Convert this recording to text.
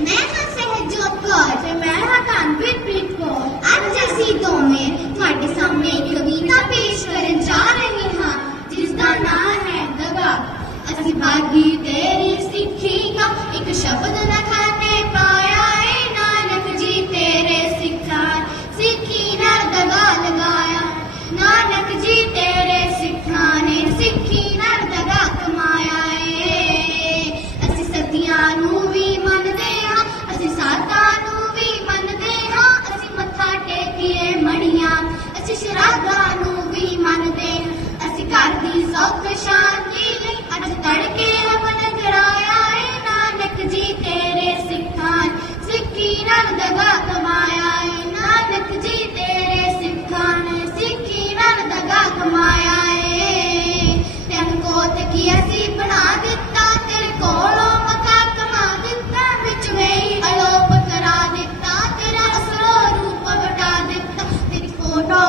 ਮੈਂ ਹਾਂ ਸਹਿਜੋਤ ਕੌਰ ਤੇ ਮੈਂ ਹਾਂ ਕਾਨਪ੍ਰੀਤ ਪ੍ਰੀਤ ਕੌਰ ਅੱਜ ਅਸੀਂ ਦੋਵੇਂ ਤੁਹਾਡੇ ਸਾਹਮਣੇ ਇੱਕ ਕਵਿਤਾ ਪੇਸ਼ ਕਰਨ ਜਾ ਰਹੇ ਹਾਂ ਜਿਸ ਦਾ ਨਾਮ ਹੈ ਦਗਾ ਅਸੀਂ ਬਾਗੀ ਤੇਰੀ ਸਿੱਖੀਗਾ ਇੱਕ ਸ਼ਬਦ ਨਾ ਖਾਨੇ ਪਾਇਆ ਏ ਨਾਨਕ ਜੀ ਤੇਰੇ ਸਿੱਖਾਂ ਸਿੱਖੀ ਨਾਲ ਦਗਾ ਲਗਾਇਆ ਨਾਨਕ ਜੀ ਸੁੱਖ ਸ਼ਾਂਤੀ ਅੱਜ ਤੜਕੇ ਹਵਨ ਕਰਾਇਆ ਏ ਨਾਨਕ ਜੀ ਤੇਰੇ ਸਿੱਖਾਂ ਸਿੱਖੀ ਨਾਲ ਦਗਾ ਕਮਾਇਆ ਏ ਨਾਨਕ ਜੀ ਤੇਰੇ ਸਿੱਖਾਂ ਸਿੱਖੀ ਨਾਲ ਦਗਾ ਕਮਾਇਆ ਏ। ਤੈਨੂੰ ਕੋਤ ਕੀ ਅਸੀਂ ਬਣਾ ਦਿੱਤਾ, ਤੇਰੇ ਕੋਲੋਂ ਮਕਾ ਕਮਾ ਦਿੱਤਾ, ਵਿੱਚ ਮੇਰੀ ਅਲੋਪ ਕਰਾ ਦਿੱਤਾ, ਤੇਰਾ ਅਸਲੋ ਰੂਪ ਵਟਾ ਦਿੱਤਾ। ਤੇਰੀ ਫੋਟੋ